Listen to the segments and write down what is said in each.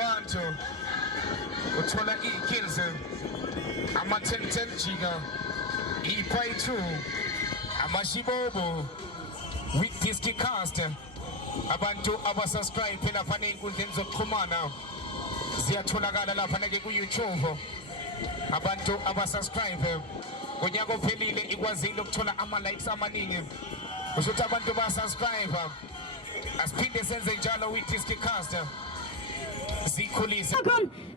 abantu uthola i-kills ama-10 jiga i-pay2 amashibobo with Discicast abantu abasubscribe lapha neinkundleni zokuxhumana ziyatholakala lapha nake ku-YouTube abantu abasubscribe ngonyaka ophelile ikwazile ukuthola ama-likes amaningi kusho ukuthi abantu basubscribe asiphinde senze njalo with Discicast zikhulise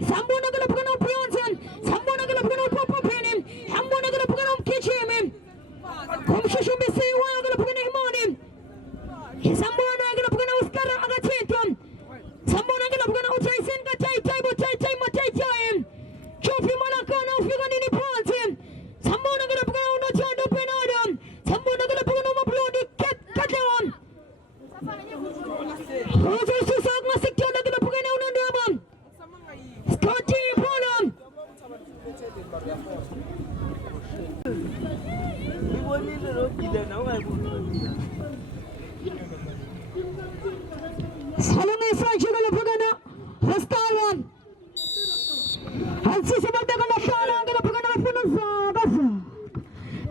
sambona kala phukana upionsen sambona kala phukana upopopeni sambona kala phukana umkichime kumshushubisi wa kala phukana himani sambona kala phukana uskara agatentom sambona kala phukana utaisen ka tai matai chofi malakana ufika nini ponse sambona kala phukana unochondo penadam sambona kala phukana mablodi kateon Rojo susak masik chondo kala phukana unandabam Scotty Polam Salome Franchi kala phukana Rastalan Hansi sabagda kala shala kala phukana mafuna zagasa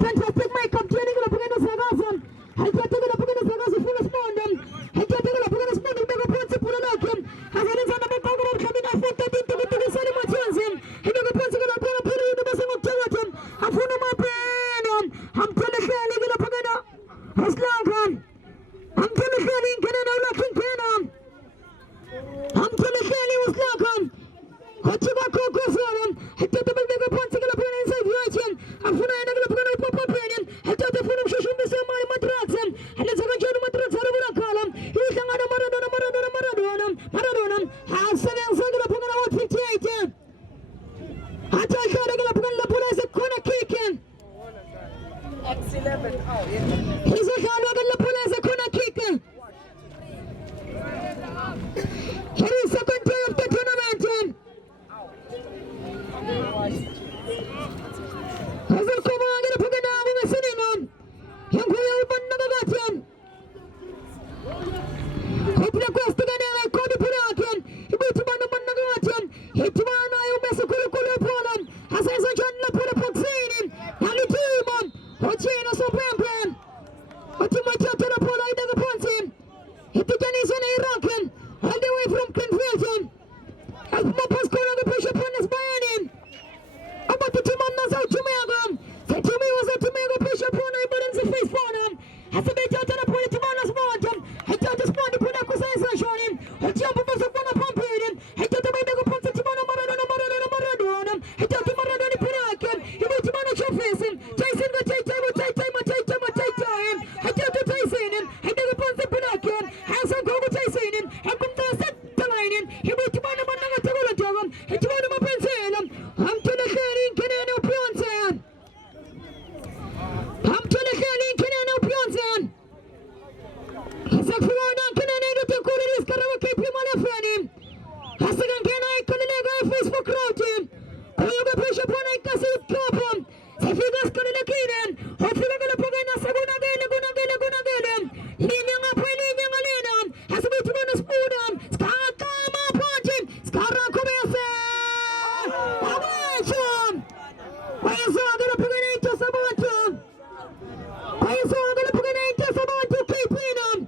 Fantastic makeup training kala phukana zagasa Halkata kala phukana zagasa full spondam Halkata kala phukana spondam mega ponse pula lakim Hazarin sana mekagura khabina foto dintu gitu sali machanzim Higa ponse kala phukana puri itu basa muktawatim Afuna mapenam Hamtana khali kala phukana Haslakan Hamtana khali kana naula kinkenam Hamtana khali uslakan Hachiba koko forum Hatta tabal mega ponse kala phukana inside yachin Afuna ina kala phukana upopopenim Hatta tafunum shushum bisa mari madratsam Hala zagan jonu madrats harabula kalam Isangana maradona Hasan yang sagala phukana 158 Hatta shara kala phukana la pula se kona kicken X11 out. Hizo shara kala pula se kona kicken Here is second day of the tournament Hazal kuma kala phukana amu mesinam Yang kuya upan nagagatian Hopla kwesta gane ay kodi purakin Ibutubana man nagagatian Hitubana ay umesukulu polam Hasa isa dyan na pula pagsinin Halitimon Hochino so pempem Hotimachato na pula ay nagaponsim Hitiganisa na Irakin All the way from conversion At mapasko na nagapasya panas bayanin Abatitimon na sa Tumegam Sa Tumewa sa Tumego pasya puna ibaran sa face ponam Hasa bejata na pula timanas montam Hajata spawni puna kusay sa shonim Hajata pumasok na na pampirin Hajata may nagaponsa timana maradona Hajata maradoni pirakin Ibuti mana chofesin Tyson ga tay Hajata Tysonin Hajata pirakin Hasan kogo Tysonin Hakunta set talainin Ibuti mana mananga tagulan jogam Hajata mapenselam Hamtuna kharin kineno pionsen Hamtuna kharin kineno pionsen Hasak fuwanan kineno ito kuriris karawa KP malafani Hasagan kena ikonelega Facebook routim Kuyuga pesha pona ikasi utkapam Safigas kanila kinen Hofila kala pagay nasa gunagele Linya nga po linya nga linam Hasabitu mo na spunam Skakama ponchim Skara kumese Abacham Paiso agala pagay na ito sa bacham Paiso agala pagay na ito sa bacham Kipinam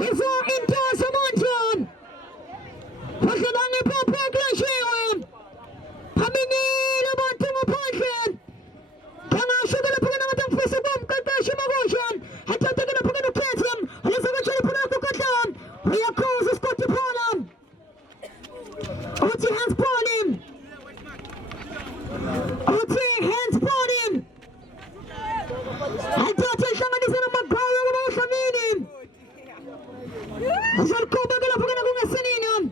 Iso into sa bacham Pagkadangi po paglasyon Pamingin ang bantong appointment Kaya siya gala pagka naman ang Facebook Kaya siya mag-ocean At siya gala pagka nag-ketram Alam sa siya po na ako katlam Kaya ko sa Scotty Polam Uti hands Polim Uti hands Polim At siya nga nisa na magkawang mga kaminim Asal ko ba gala pagka nagong asaninom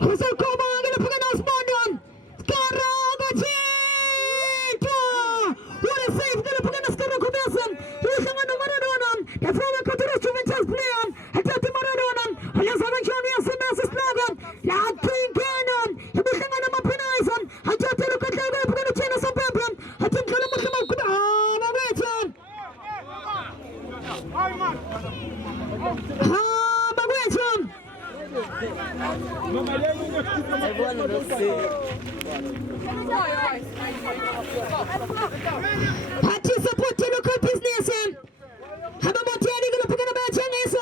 Kusal ko mga gala pagka na-spawnan Karagachito What a save gala pagka na-skara kubesan Isa nga na Maradonam Kafrawan katuras Juventus playan Hajati Maradonam Hala sa mga siya niya sa nasa slagan Lahat ko yung kanan Ibig nga na mapinaisan Hajati Party support the local business. Have a motivated to put in a bad chance.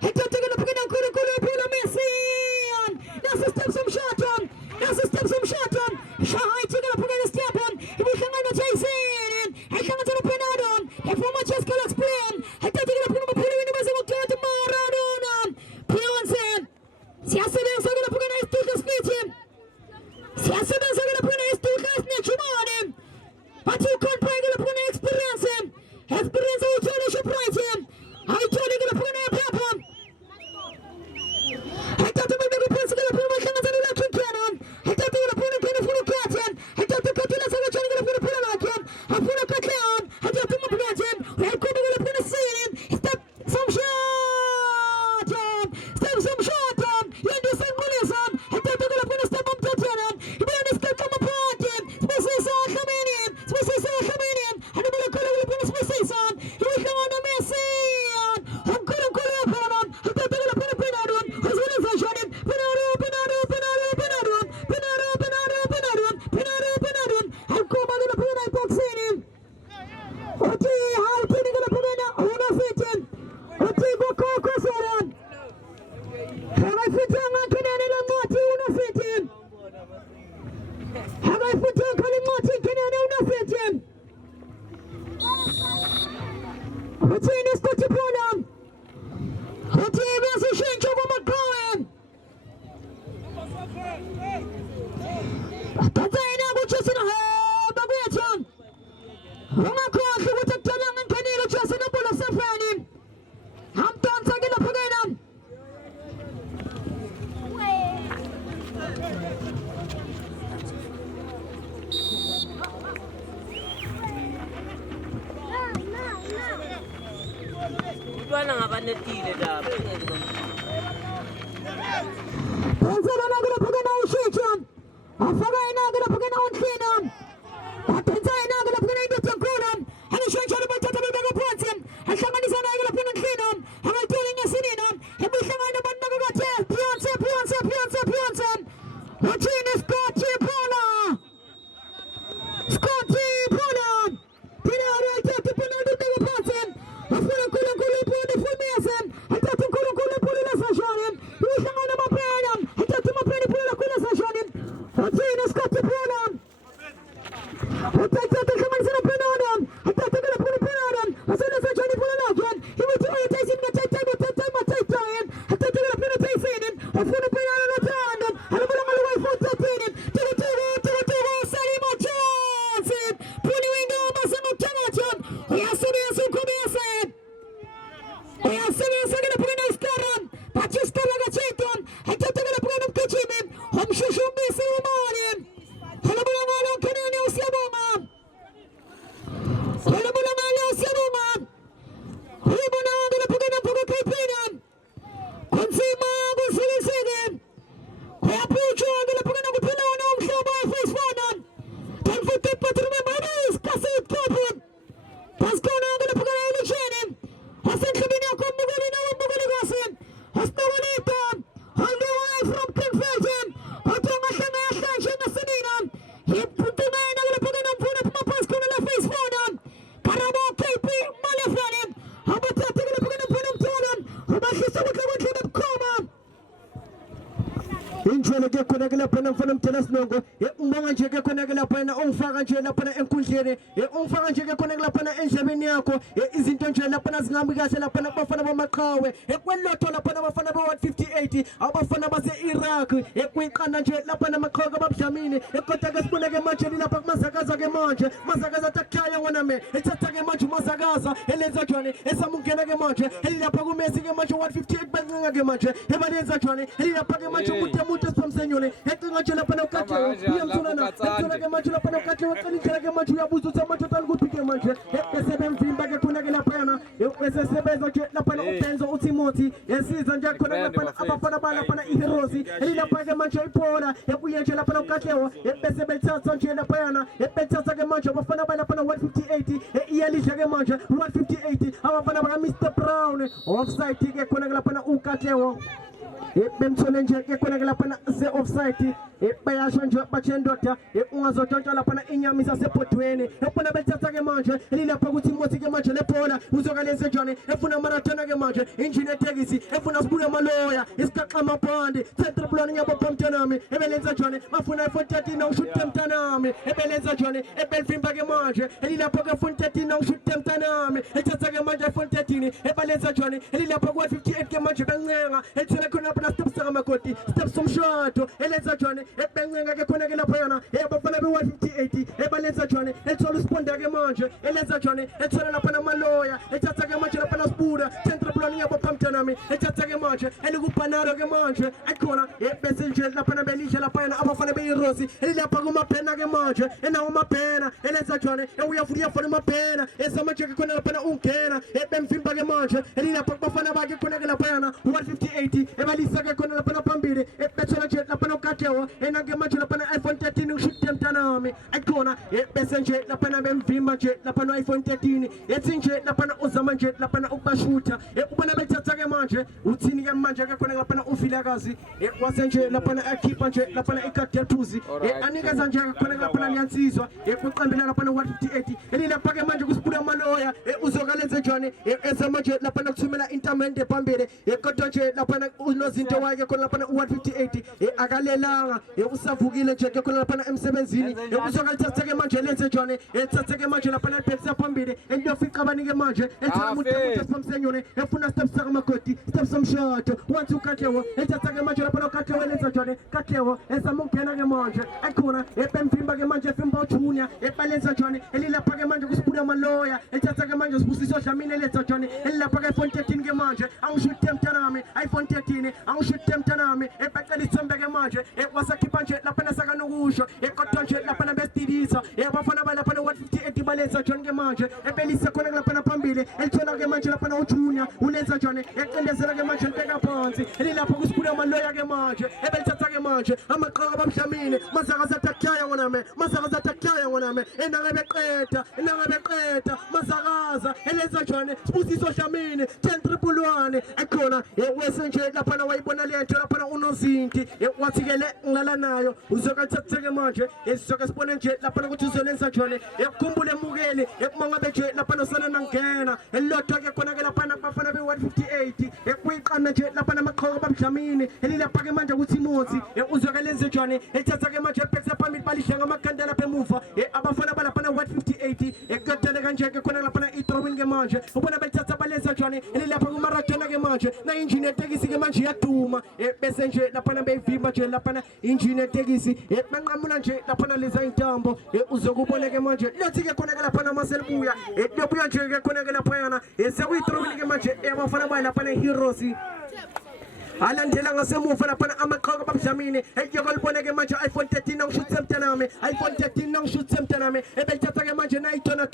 I don't take a look at the Kulu Messi. That's a step some shot on. That's a step some shot on. Shahai taking a put in a step on. If we can on the Jason, I can't tell a penalty on. If we much as can explain, I don't take a put in a penalty in the Massimo to Maradona. Pionson. Siaseven is going to put in a sticker speech him. Siaseven is going to put in a sticker snitch on him. But you can't bring it up on experience him. Experience out to the surprise him. I told you to put in a platform. I thought to make a person to put my hands on the electric cannon. I thought they were putting a kind of full curtain. I thought the curtain is going to put a pin on him. I put a curtain. I thought to put him. We are going to put a scene. Step some shot. Step some shot. You do some good. I thought they were going to put a step up to him. You better step from a party. Spaces are coming in. Spaces are coming in. And I'm going to put a spaces on. Here we come on the Messi. I'm going to go up on him. I thought they were going to put a pin on him. I was going to shot him. I'm going to put a box in him. Okay, how can you put in a owner fit him? Okay, go cross on him. Have I fit him? I can any Marty owner fit him. Have I put him? Can Marty can any owner fit him? Okay, let's go to Bonham. Okay, where's the change over McCowan? That's it, we're just in a home. I'm not going to take the young and Canelo just in a bull of Safari. I'm done taking up again. Wala nga kanetile dapat. I'm not going to put an old shit on. I'm not going to put an old shit on. I'm not going to put an old shit on. And the shit on the bottom of the bottom. And somebody's not going to put an old shit on. And I'm telling you, sitting on. And we're going to put an old shit on. Beyonce. What's in the Scotty Paula? Scotty Paula. Pinaro, I thought to put an old bottom. I feel a cool put the full mason. I thought to cool put the lesson on him. He was on my plan. I thought to my plan to put a cool lesson on him. What's in the Scotty Paula? I thought to come and set a pin on him. I thought to put a pin on him. I said, let's try to pull it out again. He was trying to take him, take time. I thought to put a pin on him. I put a pin on the time. I don't know why for the pin him. To the TV, Sally Johnson. Putting in the Massimo Johnson. We are serious who could be said. We are serious, I'm going to put in a star. But you still like a chicken. I thought to put him to him. I'm sure she'll be so morning. Hello, can I know Saboma? Hello, Saboma. Hello, I'm going to put in a public opinion. Consumer, I'm going to say them. I approach you, I'm going to put in a pillow on home show by face for them. Time for the but remember this, Cassie Corbin. Pascal, I'm going to put in a chain. I said, come in, come in, I'm going to go in. I still need them. I'm the wife from Conversion. I don't want to make a Sedina. He put the man, I'm going to put in a put up my Pascal in the face for them. Carabo, KP, Malafan. How about that? I'm going to put him to them. How about this? I'm going to put him come. Injwele ke khona ke lapha mfana mthela sinongo umbanga nje ke khona ke lapha ongifaka nje lapha enkundleni ongifaka nje ke khona ke lapha endlebeni yakho izinto nje lapha zingambi kahle lapha abafana bamaqhawe kwelotho lapha abafana ba 158 abafana base Iraq kwiqanda nje lapha namaqhawe ababudlamini kodwa ke sibone ke manje lapha kumazakaza ke manje mazakaza takhaya wona me ethatha ke manje mazakaza elenza njani esamungena ke manje elapha kuMessi ke manje 158 bancinga ke manje ebalenza njani elapha ke manje umuntu spamsenyone ecinga nje lapha nokathe uyamthulana ethola ke manje lapha nokathe waqinisa ke manje uyabuza ukuthi manje utalikuthi ke manje bese bemvimba ke khona ke lapha yana bese sebenza nje lapha ubenzo uTimothy yesiza nje khona lapha abafana balapha iHeroes elapha ke manje iPola ebuye nje lapha nokathe bese bethatha nje lapha yana bethatha ke manje abafana balapha 158 iyalidla ke manje 158 abafana baka Mr Brown offside ke khona ke lapha ukathe bemthole nje ke khona ke lapha se offside bayasho nje bachendota ungazotshontsha lapha inyama isasepotweni efuna belithatha ke manje elilapha ukuthi Mosi ke manje lepola uzokaleze njani efuna marathona ke manje injini etekisi efuna sibuya maloya isikhaxa amabhandi central plan ngiyabopha mntanami ebelenza njani bafuna iPhone 13 awushute mntanami ebelenza njani ebelvimba ke manje elilapha ke iPhone 13 awushute mntanami ethatha ke manje iPhone 13 ebelenza njani elilapha ku 58 ke manje bencenga elithela khona lapha steps samakoti steps somshado elenza njani ebencenga ke khona ke lapha yana bafana be 158 ebalenza njani ethola usponda ke manje elenza njani ethola lapha namaloya ethatha ke manje lapha nasibuda central plan ngiyabopha mntanami ethatha ke manje elikubhanaro ke manje akhona bese nje lapha nabelisha lapha yana abafana beyirosi elilapha kumabhena ke manje enawo mabhena elenza njani uyavuya fana mabhena esamanje ke khona lapha ungena bemvimba ke manje elilapha kubafana bakhe khona ke lapha yana 158 ebalisa ke khona lapha phambili bethola nje lapha nokatewa enake manje lapha iPhone 13 ushute mntanami akhona bese nje lapha bemvimba nje lapha no iPhone 13 ethi nje lapha uzama nje lapha ukubashutha ubona bethatha ke manje uthini ke manje ke khona lapha ufilakazi wase nje lapha akhipha nje lapha ikadi yathuzi anikeza nje khona lapha liyansizwa kuqambela lapha 158 elilapha ke manje kusipula amaloya uzokalenze njani ezama nje lapha kuthumela intamente phambili kodwa nje lapha unozinto wakhe khona lapha 158 akalelanga usavukile nje ke khona lapha emsebenzini uzokalithatha ke manje lenze njani ethatha ke manje lapha ibhekisa phambili eliyofica abanike manje ethola umuntu esiphamsenyone efuna steps samakoti steps somshado 1 2 kakewo ethatha ke manje lapha kakewo lenza njani kakewo ezama ukungena ke manje akhona ebemvimba ke manje efimba uJunior ebalenza njani elilapha ke manje kusipula amaloya ethatha ke manje sibusiso Dlamini elenza njani elilapha ke iPhone 13 ke manje angishute mntanami iPhone 13 angishute mntanami ebaqala isithombe ke manje wasakhipha nje lapha nasakanokusho kodwa nje lapha nabestidisa abafana balapha 158 balenza njani ke manje ebelisa khona lapha phambili elithola ke manje lapha uJunior ulenza njani eqindezela ke manje libeka phansi elilapha kusipula amaloya ke manje ebelithatha ke manje amaqhaqa babhlamini masakaza takyaya ngoname masakaza takyaya ngoname enangabeqeda masakaza elenza njani sibusiso Dlamini 10 ekhona wese nje lapha wayibona lento lapha unozinti wathi ke le ngala nayo uzokathatha ke manje esizoke sibone nje lapha ukuthi uzolenza njani ekukhumbule emukeli ekumangabe nje lapha nosana nangena elilodwa ke khona ke lapha bafana be 158 ekuyiqana nje lapha namaqhaqa babhlamini elilapha ke manje ukuthi Mosi uzoke lenze njani ethatha ke manje ebhekisa phambili balisha ngamakhanda lapha emuva abafana balapha 158 ekuthatha kanje ke khona lapha ithrowing ke manje ubona bethatha balenza njani elilapha kumarathona ke manje na injini etekisi ke manje iyaduma bese nje lapha beyivimba nje lapha injini etekisi banqamula nje lapha leza intambo uzokubona ke manje lothi ke khona ke lapha namaselibuya lobuya nje ke khona ke lapha yana sekuyithrowing ke manje abafana balapha heroes alandela ngasemuva lapha amaqhaqa babhlamini eyokolibona ke manje iPhone 13 angishuthe mntanami iPhone 13 angishuthe mntanami ebelithatha ke manje nayitona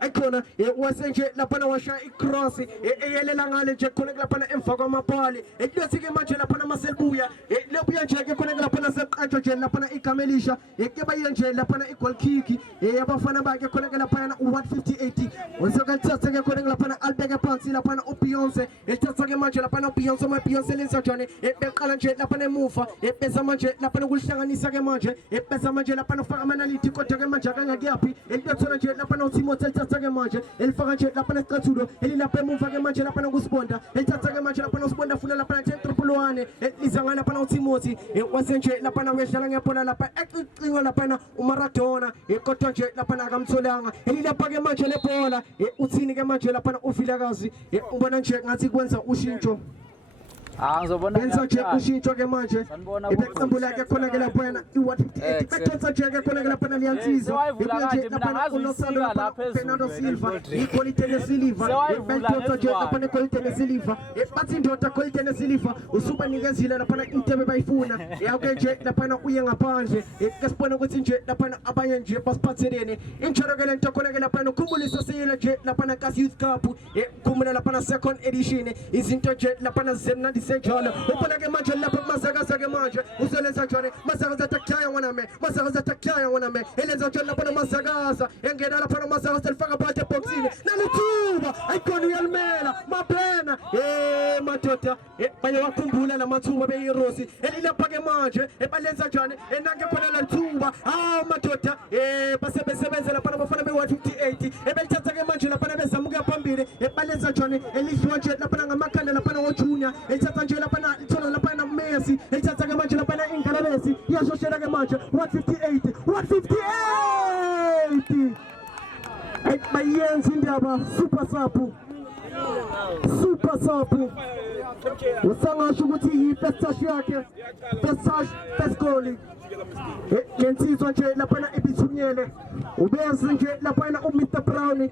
ayikhona wase nje lapha washa icross eyelela ngale nje khona lapha emva kwamapali elothi ke manje lapha amaselibuya lobuya nje ke khona lapha naseqanjwa nje lapha igamelisha ke baye nje lapha igoal kick yabafana bakhe khona lapha 158 wazokathatha ke khona lapha albeke phansi lapha uBeyonce ethatha ke manje lapha uBeyonce lenza njani beqala nje lapha nemuva beza manje lapha nokuhlanganisa ke manje beza manje lapha ufaka amanality kodwa ke manje akangakuyaphi elithola nje lapha noTimothy elithatha ke manje elifaka nje lapha nesicathulo elilapha emuva ke manje lapha nokusibonda elithatha ke manje lapha nosibonda funa lapha 10 eliza ngana lapha noTimothy wase nje lapha nawedlala ngebhola lapha ecinga lapha uMaradona kodwa nje lapha akamtholanga elilapha ke manje lebhola uthini ke manje lapha ufilakazi ubona nje ngathi kwenza ushintsho benza nje ushintsho ke manje ibeqambula ke khona ke lapha yena i158 bethatha nje ke khona ke lapha liyansizwa nje lapha unosalo lapha Fernando Silva iquality nesilver bethatha nje lapha nequality nesilver bathi indoda quality nesilver usuba nikezile lapha intebe bayifuna yake nje lapha uye ngaphandle kesibona ukuthi nje lapha abanye nje basiphathelene injalo ke lento khona ke lapha ukhumbulisa siyile nje lapha kasi youth cup khumula lapha second edition izinto nje lapha zemnandi ladies and gentlemen. Upona ke manje lapha masakaza ke manje. Uselenza njani? Masakaza takhaya ngwana me. Masakaza takhaya ngwana me. Elenza njani lapha masakaza. Engena lapha masakaza lifaka phakathi eboxini. Nalithuba ayikona uyalmela. Maphena. Madoda. Baye wakhumbula lamathuba beyirosi. Elilapha ke manje. Balenza njani? Enange khona lathuba. Madoda. Basebenza lapha bafana be-158. Ebelithatha ke manje lapha bezamuka phambili. Balenza njani? Elidliwa nje lapha ngamakhanda lapha wo-Junior. Elithatha nje lapha lithola lapha na-Messi. Elithatha ke manje lapha ingalabesi. Iyashoshela ke manje 158. 158. Bayenza indaba super sapu. Super sapu. Usangasho ukuthi yi-first touch yakhe. First touch, first goal. Lensizwa nje lapha ibithunyele. Ubeza nje lapha uMr Brown.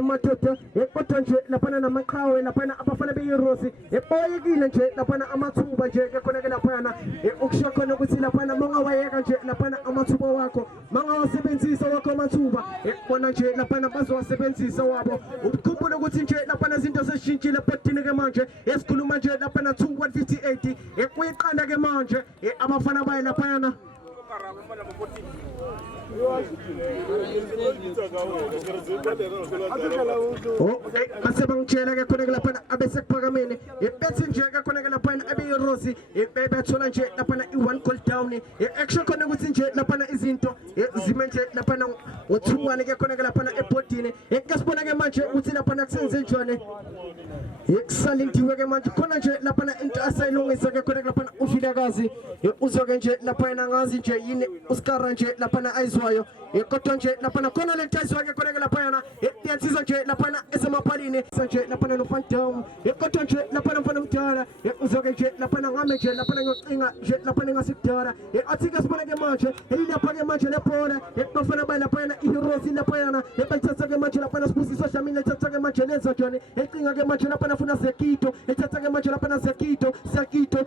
Madoda kodwa nje lapha namaqhawe lapha abafana beyirosi. Boyekile nje lapha amathuba nje ke khona ke lapha ukusho khona ukuthi lapha mangawayeka nje lapha amathuba wakho mangawasebenzisa wakho amathuba khona nje lapha bazowasebenzisa wabo. Ukukhumbula ukuthi nje lapha izinto seshintshile ebhodini ke manje esikhuluma nje lapha na 258 kuyiqanda ke manje abafana baye lapha yana basebangitshela ke khona ke lapha abesekuphakameni bethi nje ke khona ke lapha abeyirosi bethola nje lapha i1 goal down action khona ukuthi nje lapha izinto zime nje lapha ngo2-1 ke khona ke lapha ebhodini kasibona ke manje uthi lapha kusenze njani yekusalindiwe ke manje khona nje lapha into asayilungisa ke khona lapha uFilakazi uzoke nje lapha ngazi nje yini uskara nje lapha ayizwayo kodwa nje lapha khona le ntayizwa ke khona lapha yana iyansizwa nje lapha esemaphalini nje lapha noFantom kodwa nje lapha mfana mdala uzoke nje lapha ngame nje lapha ngiyocinga nje lapha ngasikudala athi ke sibona ke manje elilapha ke manje lebhola bafana ba lapha yana iHeroes lapha yana bayithatha ke manje lapha Sibusiswa Dlamini ethatha ke manje lenza njani ecinga ke manje lapha funa Zekito ethatha ke manje lapha Zekito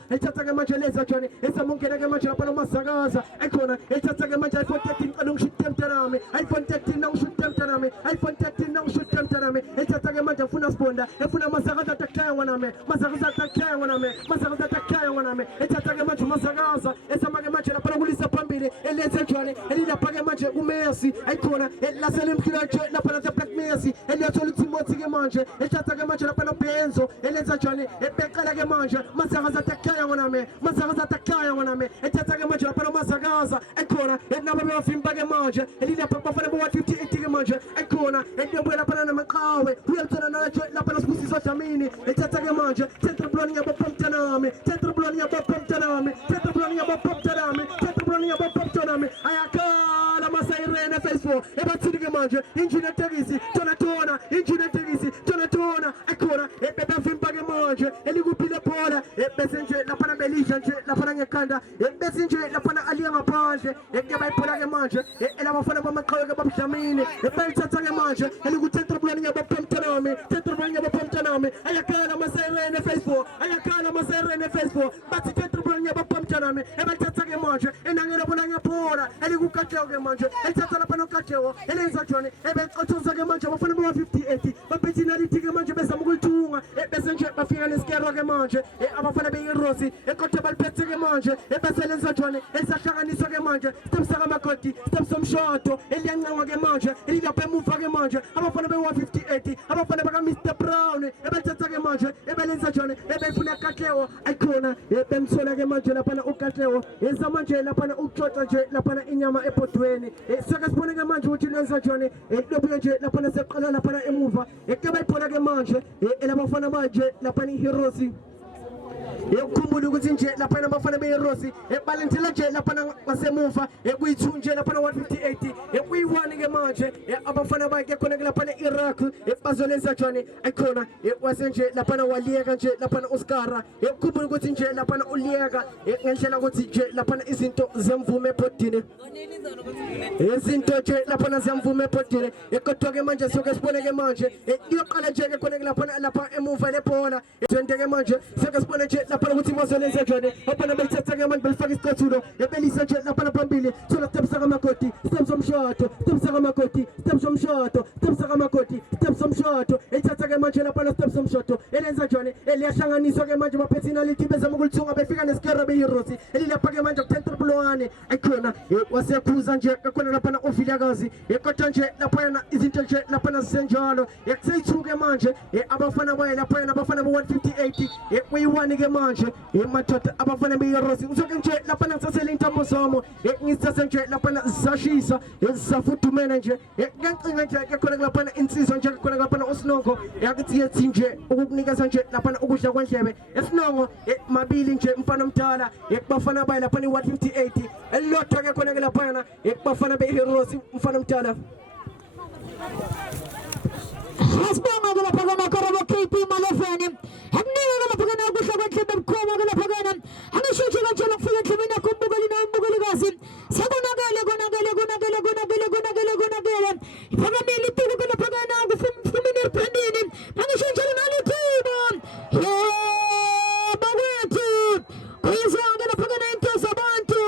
ethatha ke manje lenza njani esamongena ke manje lapha Masakaza ekhona ethatha ke manje iPhone 13 anongishuthi mntanami iPhone 13 anongishuthi mntanami iPhone 13 anongishuthi mntanami ethatha ke manje funa Sibonda efuna Masakaza atakhaya ngwanami Masakaza atakhaya ngwanami Masakaza atakhaya ngwanami ethatha ke manje Masakaza esama ke manje lapha kulisa phambili elenza njani elilapha ke manje uMessi ekhona laselemkhila nje lapha na Black Messi eliyathola uTimothy ke manje ethatha ke manje lapha noBenzo elenza njani ebeqala ke manje Masakaza atakhaya ngwanami Masakaza atakhaya ngwanami ethatha ke manje lapha Masakaza ekhona enaba befimba ke manje elilapha bafana bo158 ke manje ekhona entombo lapha namaqhawe uyalithona nathi lapha Sibusiswa Dlamini ethatha ke manje central blonde yabapomtanami central blonde yabapomtanami central blonde yabapomtanami central blonde yabapomtanami ayakhala masayirene Facebook ebathini ke manje engineer Tekisi tona engineer Tekisi tona ekhona ebefimba ke manje elikuphile bhola bese nje lapha belisha nje lapha ngekhanda bese nje lapha aliya ngaphandle ke bayiphola ke manje elabafana bamaqhawe ke babudlamini bayithatha ke manje eliku central blonde yabapomtanami central blonde yabapomtanami ayakhala masayirene Facebook ayakhala masayirene Facebook bathi central blonde yabapomtanami ebathatha ke manje enangela bona ngaphola elikukathewo ke manje elithatha lapha nokathewo elenza njani ebeqothoza ke manje abafana bo158 baphethinality ke manje bezama ukulithunga bese nje bafika nesikero ke manje abafana beyirosi kodwa baliphethe ke manje bese lenza njani elisahlanganiswa ke manje step saka makoti step somshoto eliyanqanga ke manje elilapha emuva ke manje abafana be158 abafana baka Mr Brown ebethatha ke manje ebelenza njani ebefuna kathewo ayikhona bemthola ke manje lapha ukathewo ezama nje lapha ukuxoxa nje lapha inyama ebhodweni saka sibone ke manje ukuthi lenza njani lobuye nje lapha seqala lapha emuva ke bayiphola ke manje elabafana manje lapha iHeroes ukukhumbula ukuthi nje lapha abafana beyirosi ebalentela nje lapha ngasemuva kuyi2 nje lapha 158 kuyi1 ke manje abafana bakhe khona ke lapha eIraq bazolenza njani ayikhona wase nje lapha waliyeka nje lapha uSkara ukukhumbula ukuthi nje lapha uliyeka ngendlela ukuthi nje lapha izinto zemvume ebhodini izinto nje lapha zemvume ebhodini kodwa ke manje soke sibone ke manje iyoqala nje ke khona ke lapha emuva lebhola twende manje seka spona jet la pana kuti mwazo leze jone opana bel tsaga man bel fagis katsudo e belisa jet la pana pambili sola step saga makoti step som shot step saga makoti step som shot step saga makoti step som shot e tsaga manje la pana step som shot elenza jone eliyahlanganiswa ke manje ma personality beza mukulthunga befika nesikera be heroes elilapha ke manje kuthentra bulwane ayikhona wasekhuza nje kakhona lapha na ofilakazi ekotha nje lapha na izinto nje lapha na senjalo ekusayithuke manje abafana baye lapha abafana bo 158 kuyiwani ke manje madoda abafana be heroes usoke nje lapha na sasele intambo somo ngisase nje lapha na sashisa esafudumene nje kancinga nje kakhona lapha na insizwa nje kakhona lapha na usinongo yakuthi yethi nje ukukunikeza nje lapha na ukudla kwendlebe esinongo mabili nje mfana omdala ekubafana baye lapha ni 158 elilodwa ke khona ke lapha ekubafana be heroes mfana omdala Hasbanga gala pagana karabo KP malefani hamniga gala pagana gusha gantse mkoma gala pagana anashuchi gantse lakfiya tlumina kumbugali na umbugali gasi sagona gale pagamili tugu gala pagana gufumini pandini anashuchi gala tiba bawetu kuisa gala pagana into sabantu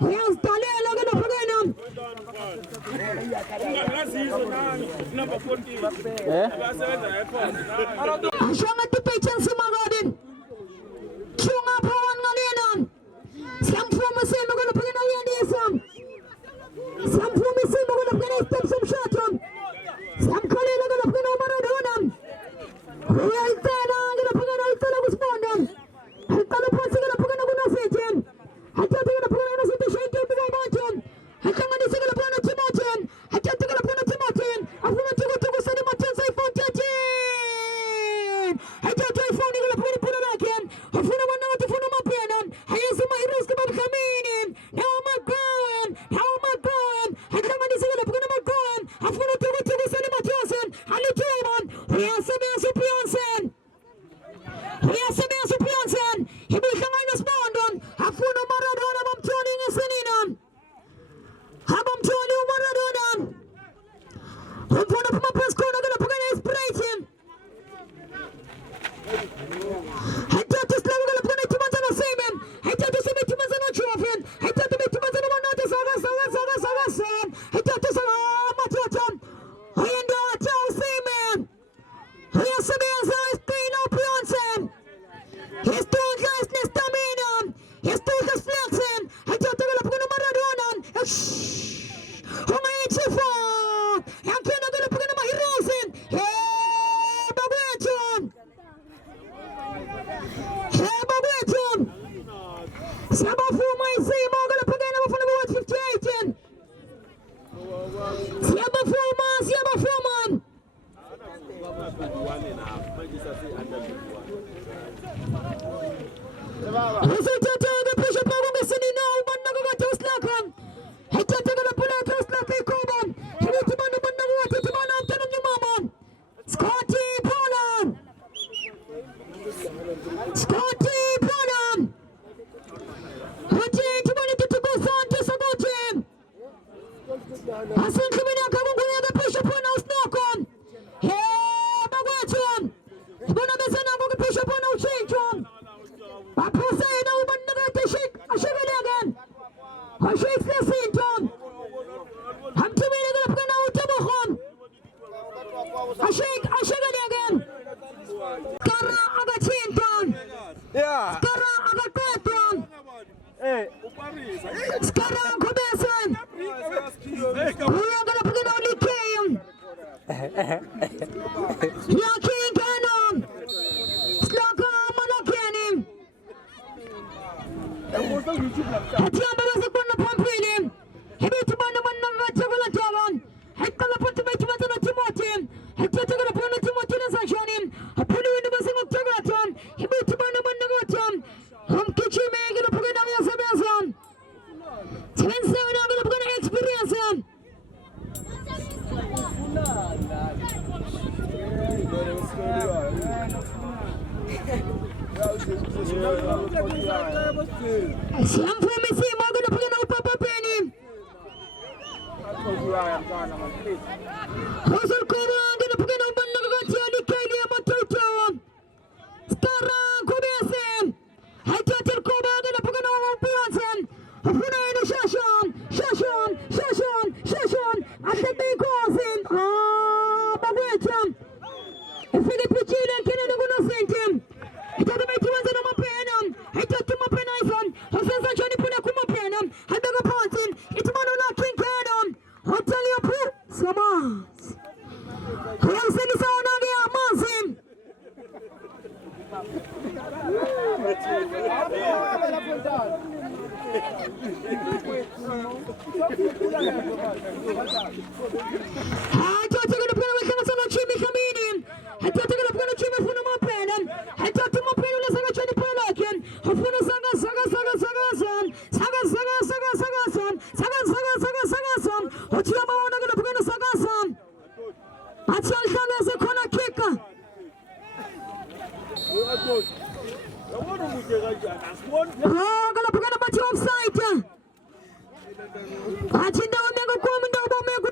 Uyazidalela ke lapha kena. Ashanga tipetchen simagadin. Chunga pawan ngalena. Samfuma sema ke lapha kena uyandisa. Samfuma sema ke lapha kena step some shot. Samkhalela ke lapha kena Maradona. Uyayitela ke lapha kena uyitela kusibonda. Ayitela phansi ke lapha kena kunasejen. Ayitela ke lapha kena sithi shake ke babantu. Ayitlanganisa ke lapha kena Timothy. Ayitela ke lapha kena Timothy. Afuna ukuthi kusani Mathensa iphone 13. Ayitela iphone ke lapha kena phula lakhe. Afuna bona ukuthi ufuna umapena. Ayisa mahiros ke babhamini. Now McGowan. Ayitlanganisa ke lapha kena McGowan. Afuna ukuthi kusani Mathensa. Alithuba. Uyasebenza uPionsen. Uyasebenza uPionsen. Ibihlangana nesibonda. Afuna Maradona bamtholi ngesenina. Abamtholi uMaradona. Umfuna phuma phansi khona ke lapha kena inspiration. Hayithatha isilamu ke lapha kena Timothy noSimon. Hayithatha uSimon Timothy noJofi. Hayithatha Timothy noManati saka. Hayithatha Mathatha. Hayindatha uSimon. Uyasebenza isipina uPionsen. Historia nestamina. Historia flexing. Hayithatha ke lapha kena Maradona. Ungayichifa. Yankena ke lapha kena mahirosin. Babethu. Siyabafuma isimo ke lapha kena bafuna be-158. Siyabafuma. Usithatha ke phesha phambi kwesinina umanaka kade usilakha. Hayithatha ke lapha lakhe usilakha ikhoba. Ukuthi abantu umanaka kade thibana umntana omnyama. Scotty Pollard. Uthi thibana tutuko sonke sokuthi. Asenhlubeni yakhe kunguye ke phesha phona usinoko. Bakwethu. Bona bese nabo ke phesha phona ushintsho. Baphusena umanaka kade ashekeleke. Ashik lesinto. Hamthibile ke lapha kena uTebogo. Ashekeleke. Kara abathinta. Kara abaqedwa. Skara kubese. Uya ke lapha kena ulikhe. Yakhe ngeno. Slaka malakeni. Atiyamba bazibona phambili. Ibithi bona manakathekela jalan. Hekala phansi bethi na Timothy. Hekala phana Timothy nesajani. Aphuli wini bese ngokuthekela. Ibithi bona manakathi. Umgijime ke lapha kena uyasebenza. Sebenza ke lapha kena experience. Siyamfuma isimo ke lapha kena uPapa Penny. Usulkora ke lapha kena umanaka kade alikeli amathuthwa. Skara kubese. Hayithatha ikhoba ke lapha kena uPionsen. Ufuna yena Shashon. Ahlebe inkosi. Bakwethu. Ifike iphutshile kenene kunosenti. Ithatha bethi wenza namapena. Hayithatha amapena izon. Usenza njani phuna kumapena. Hayibeka phansi. Ithi mana lakhe ngena. Hoteli yaphi? Samanzi. Uyasenisa wona ke amanzi. Hayithatha ke lapha kena Jimmy Kamini. Hayithatha ke lapha kena Jimmy funa amapena. Hayithatha amapena lesaka njani phuna lakhe. Ufuna saka. Uthi yabona ke lapha kena saka. Athi alhlala sekhona kicka. Ke lapha kena bathi offside. Athi ndawo mengokumi ndawo bomeko.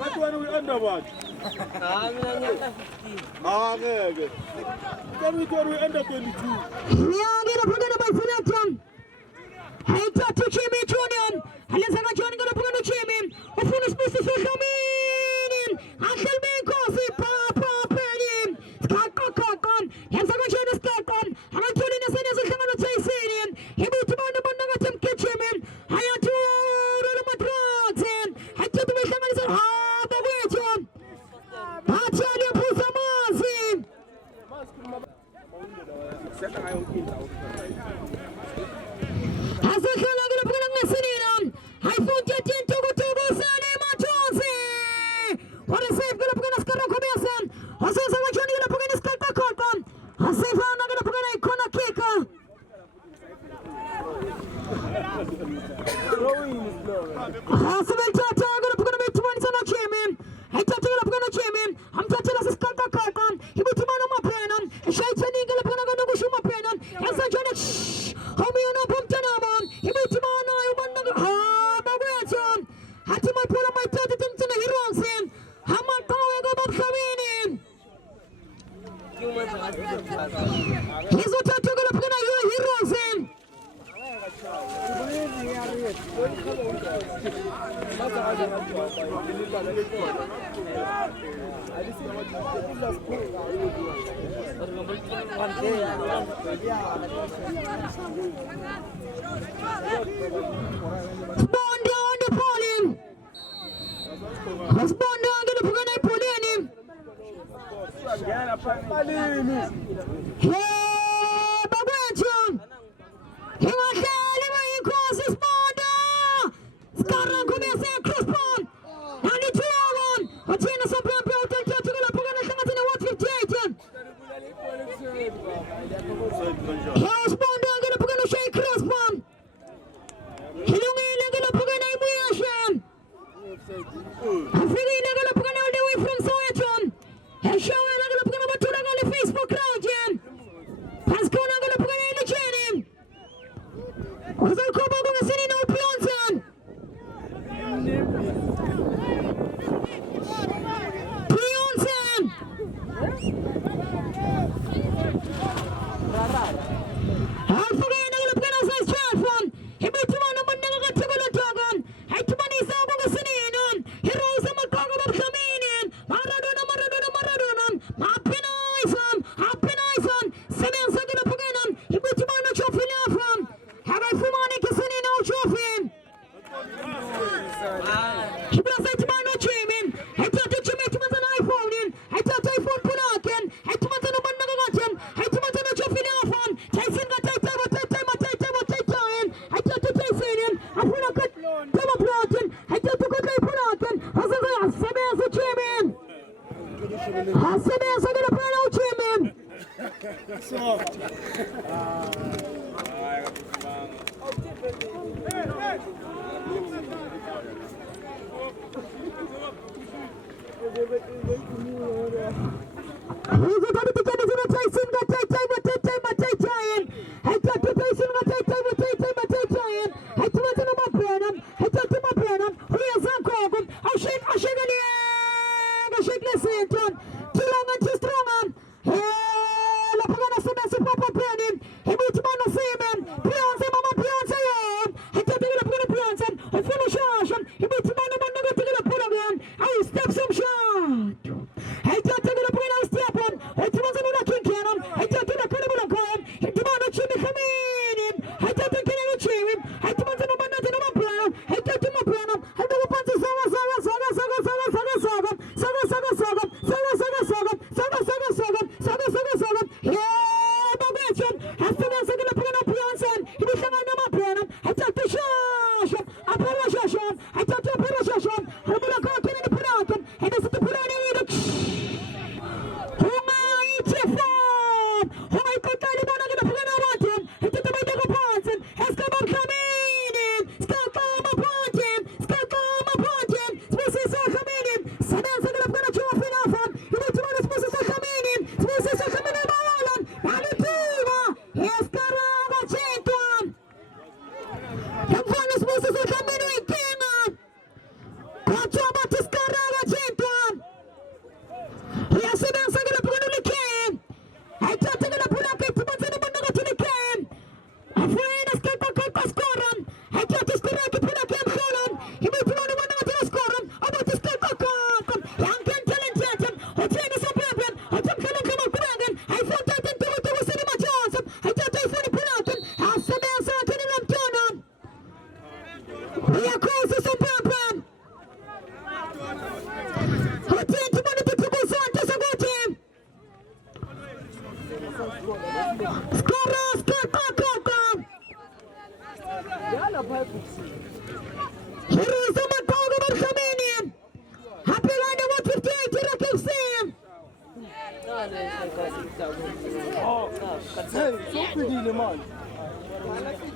Bathi wena uyi-under bathi? Mina ngiyaka 15. Ngeke. Kanti uthi wena uyi-under 22. Ngiyakile phela bayifuna Asakala gala pagana ngasinina. Haifunja tinto kutugo sana machozi. Wala save gala pagana skara kumesa. Asasa machoni gala pagana skata kota. Asasa na gala pagana ikona kika. Asabel tata gala pagana metumani sana cheme. Hai tata gala pagana cheme. Am tata la skata kota. Hibutumana mapena. Shaitani gala pagana gana kushuma pena. Asa jana homi ona pumtana man. Hibutumana yumana ha bagwacha. Hati mapula mai tata tantana hirosen. Hama tawe go babkamini. Hizo tata gala pagana hirosen. Bonda on the polling. Bonda gonna put on a polling. Hey, Babajan. He was telling me he crosses border. Scarra começa a cross bond. And it's one. What's in the suburb? I'll take you to the Pugana in the 158. House bond, I'm going to put on a shake cross bond. Hilungi, I'm going to put on a Muyashan. I'm feeling I'm going to put on all the way from Soyachon. I'm showing I'm going to put on a Batuna on the Facebook crowd, Jim. Pascal, I'm going to put on a training. What's our call about sitting on Pionson? Pionson! I'm forgetting I'm going to put on a chat phone. He made you want to put on a table of Togon. I took money so I'm going to sit in on. He rose him a dog of comedian. Maradona. Happy nice on. Seven second up again. He made you want to chop it off from. Have I for money to send in out trophy? He does it to my no dreaming. I thought that you made him as an iPhone in. I thought iPhone put out again. I told him to Managagan. I told him to trophy off on. Tyson got time. I thought to Tyson him. I put a good time of plotting. I thought to go to put out again. I said, I'm seven as a dreaming. I'm seven as a good plan out dreaming. Who's the one to get into the Tyson? Got time. I got to Tyson. Got time. I told him my Brenham. Here's a Gogum. I'll shake the Santon. Too long and too strong on. Hey, la Pagana Sunday, Papa Brenham. He moved to Mano Seaman. Beyonce, Mama Beyonce. I told him to put a Beyonce. I finish Ocean. He moved to Mano Managa to get a put again. I step some shot. I told him to put a step on. I told him to King Cannon. I told him to put a gun. He demanded Jimmy come in. I told him to Jimmy. I told him to my Brown. I told him to my Brown. I told him to Come in! Hey,